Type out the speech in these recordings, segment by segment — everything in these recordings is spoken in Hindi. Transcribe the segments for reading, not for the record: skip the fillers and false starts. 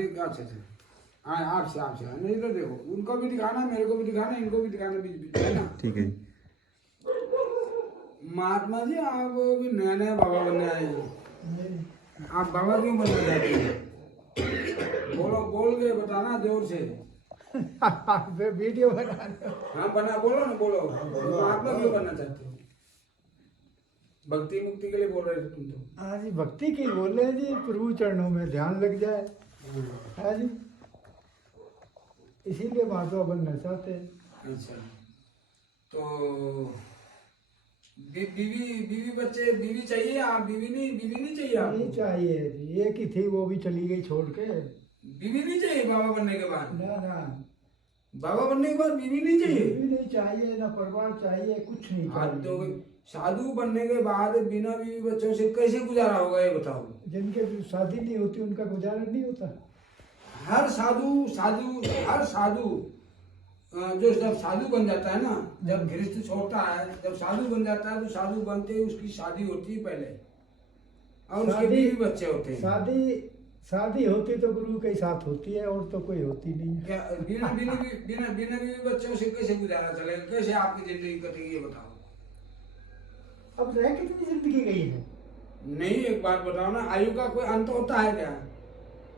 अच्छा अच्छा, हाँ आपसे आपसे नहीं तो देखो उनको भी दिखाना, मेरे को भी दिखाना, इनको भी दिखाना, बीच बीच है ना। ठीक है। महात्मा जी आप भी नया नया बाबा बनने आए हैं, आप बाबा क्यों बनना चाहते हैं? बोलो, बोल के बताना जोर से। वीडियो बना रहे हो। हाँ बना, बोलो ना, बोलो महात्मा क्यों बनना चाहते हो? भक्ति मुक्ति के लिए बोल रहे थे तुम तो। हाँ जी, भक्ति की बोल रहे हैं जी, प्रभु चरणों में ध्यान लग जाए। हाँ जी, इसीलिए महात्मा बनना चाहते हैं। अच्छा, तो बीवी बीवी बच्चे, बीवी चाहिए? आप बीवी नहीं चाहिए आपको? नहीं चाहिए जी, एक ही थी वो भी चली गई छोड़ के। बीवी नहीं चाहिए बाबा बनने के बाद? ना ना, बाबा बनने के बाद बीवी नहीं चाहिए? बीवी नहीं चाहिए, ना परिवार चाहिए, कुछ नहीं हाँ तो चाहिए। साधु बनने के बाद बिना बीवी बच्चों से कैसे गुजारा होगा ये बताओ? जिनके शादी नहीं होती उनका गुजारा नहीं होता। हर साधु साधु हर साधु जो जब साधु बन जाता है ना, जब गृहस्थ छोड़ता है, जब साधु बन जाता है तो साधु बनते ही उसकी शादी होती है पहले, और उसके बीवी बच्चे होते हैं। शादी होती तो गुरु के साथ होती है, और तो कोई होती नहीं है। क्या बिना बिना बिना बिना बीवी बच्चों से कैसे गुजारा चलेगा? कैसे आपकी जिंदगी कटेगी ये बताओ? अब रह कितनी जिंदगी गई है? नहीं, एक बात बताओ ना, आयु का कोई अंत होता है क्या?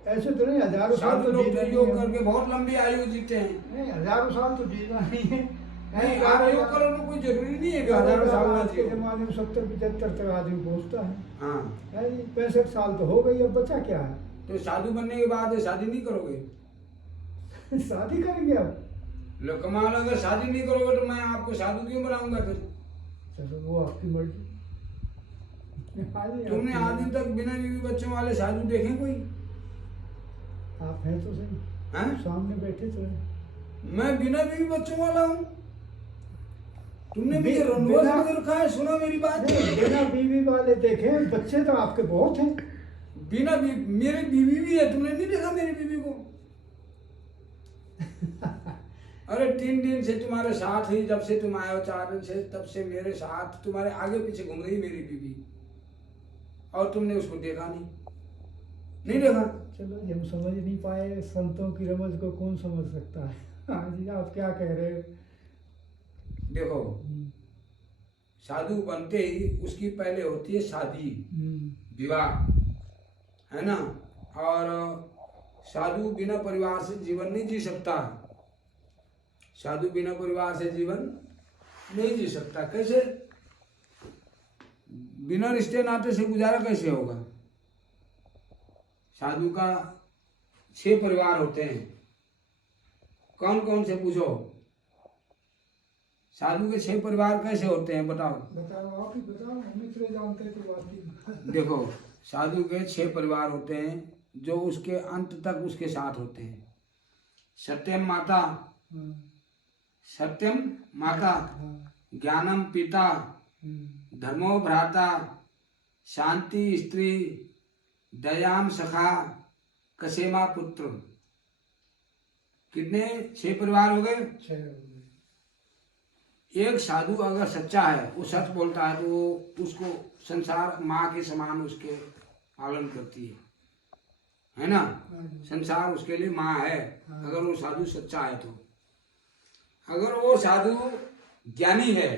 ऐसे तो नहीं, हजारों साल साधु तो लोग जीना तो नहीं योग है। करके बहुत लंबी आयु जीते हैं। नहीं, हजारों साल तो जीना नहीं है। नहीं, आप योग करो तो कोई जरूरी नहीं है कि हजारों साल ना आज के जियो। जमाने में 70-75 तक आदमी पहुंचता है। हाँ, है जी, 65 साल तो हो गई, अब बचा क्या है? तो साधु बनने के बाद शादी नहीं करोगे? शादी करेंगे अब। लो कमाल, अगर शादी नहीं करोगे तो मैं आपको साधु क्यों बनाऊंगा फिर? चलो वो आपकी मर्जी। हाँ जी, तुमने आपकी आज दिन तक बिना बीवी बच्चों वाले साधु देखे कोई? आप हैं तो सही, हैं? सामने बैठे तो हैं। मैं बिना बीवी बच्चों वाला हूँ? तुमने मुझे रनवास बिना- में रखा है, सुना मेरी बात? नहीं, बिना बीवी वाले देखे, बच्चे तो आपके बहुत हैं। बिना मेरी बीवी भी है, तुमने नहीं देखा मेरी बीवी को? अरे 3 दिन से तुम्हारे साथ ही, जब से तुम आए हो 4 दिन से, तब से मेरे साथ तुम्हारे आगे पीछे घूम रही मेरी बीवी, और तुमने उसको देखा नहीं देखा? चलो जी, हम समझ नहीं पाए, संतों की रमज को कौन समझ सकता है। हाँ जी, आप क्या कह रहे हो? देखो, साधु बनते ही उसकी पहले होती है शादी, विवाह, है ना। और साधु बिना परिवार से जीवन नहीं जी सकता। साधु बिना परिवार से जीवन नहीं जी सकता। कैसे? बिना रिश्ते नाते से गुजारा कैसे होगा? साधु का 6 परिवार होते हैं। कौन कौन से पूछो? साधु के 6 परिवार कैसे होते हैं बताओ? बताओ, आप ही बताओ, हम इतने जानते हैं तो बात ही। देखो, साधु के 6 परिवार होते हैं जो उसके अंत तक उसके साथ होते हैं। सत्यम माता, सत्यम माता, ज्ञानम पिता, धर्मो भ्राता, शांति स्त्री, दयाम सखा, कसेमा पुत्र। कितने? 6 परिवार हो गए। एक साधु अगर सच्चा है, वो सच बोलता है, तो वो उसको संसार माँ के समान उसके पालन करती है ना। संसार उसके लिए माँ है, अगर वो साधु सच्चा है तो। अगर वो साधु ज्ञानी है,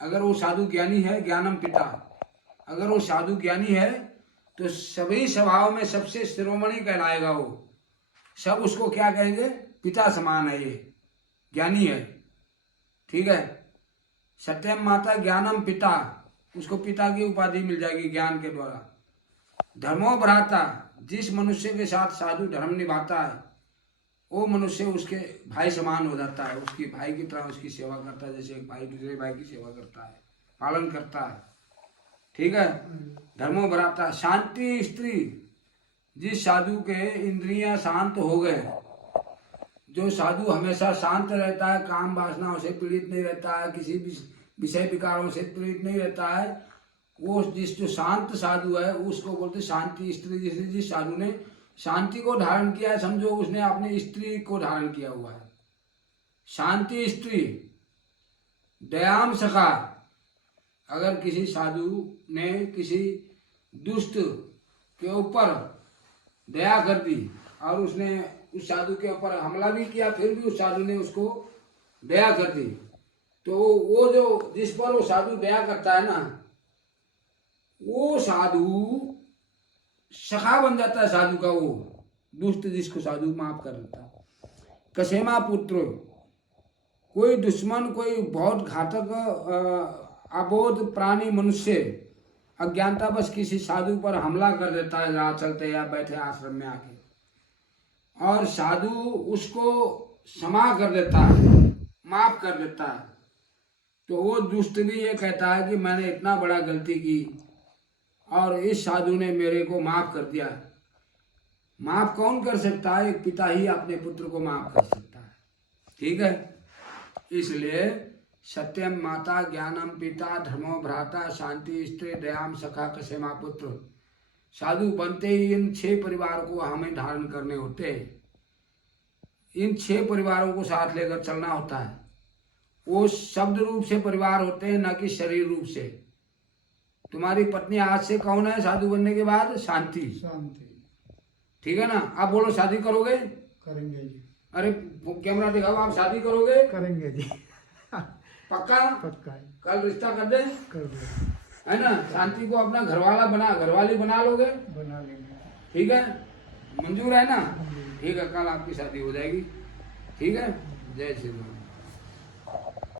अगर वो साधु ज्ञानी है, ज्ञानम पिता, अगर वो साधु ज्ञानी है तो सभी स्वभाव में सबसे शिरोमणि कहलाएगा वो। सब उसको क्या कहेंगे? पिता समान है, ये ज्ञानी है। ठीक है। सत्यम माता, ज्ञानम पिता, उसको पिता की उपाधि मिल जाएगी ज्ञान के द्वारा। धर्मो भ्राता, जिस मनुष्य के साथ साधु धर्म निभाता है वो मनुष्य उसके भाई समान हो जाता है, उसकी भाई की तरह उसकी सेवा करता है, जैसे एक भाई दूसरे भाई की सेवा करता है, पालन करता है। ठीक है। धर्मो भ्राता, शांति स्त्री, जिस साधु के इंद्रियां शांत हो गए, जो साधु हमेशा शांत रहता है, काम वासनाओं से पीड़ित नहीं रहता है, किसी भी विषय विकारों से पीड़ित नहीं रहता है, वो जो शांत साधु है उसको बोलते शांति स्त्री। जिस साधु ने शांति को धारण किया है, समझो उसने अपनी स्त्री को धारण किया हुआ है। शांति स्त्री, दयाम सखा, अगर किसी साधु ने किसी दुष्ट के ऊपर दया कर दी और उसने उस साधु के ऊपर हमला भी किया, फिर भी उस साधु ने उसको दया कर दी। तो वो जो जिस पर वो साधु दया करता है ना, वो साधु सखा बन जाता है साधु का, वो दुष्ट जिसको साधु माफ कर देता है। कसेमा पुत्र, कोई दुश्मन, कोई बहुत घातक अबोध प्राणी मनुष्य अज्ञानता बस किसी साधु पर हमला कर देता है राह चलते या बैठे आश्रम में आके, और साधु उसको क्षमा कर देता है, माफ कर देता है, तो वो दुष्ट भी ये कहता है कि मैंने इतना बड़ा गलती की और इस साधु ने मेरे को माफ कर दिया। माफ कौन कर सकता है? एक पिता ही अपने पुत्र को माफ कर सकता है। ठीक है, इसलिए सत्यम माता, ज्ञानम पिता, धर्मो भ्राता, शांति स्त्री, दयाम सखा, कसेमा पुत्र। साधु बनते ही इन 6 परिवारों को हमें धारण करने होते हैं। इन 6 परिवारों को साथ लेकर चलना होता है। वो शब्द रूप से परिवार होते हैं, न कि शरीर रूप से। तुम्हारी पत्नी आज से कौन है साधु बनने के बाद? शांति। शांति। ठीक है ना? आप बोलो शादी करोगे? करेंगे जी। अरे कैमरा दिखाओ, आप शादी करोगे? करेंगे जी। पक्का? पक्का है। कल रिश्ता कर दे, कर दो। है ना? शांति को अपना घरवाला बना, घरवाली बना लोगे? बना लेंगे। ठीक है, मंजूर है ना? ठीक है, कल आपकी शादी हो जाएगी। ठीक है, जय श्री राम।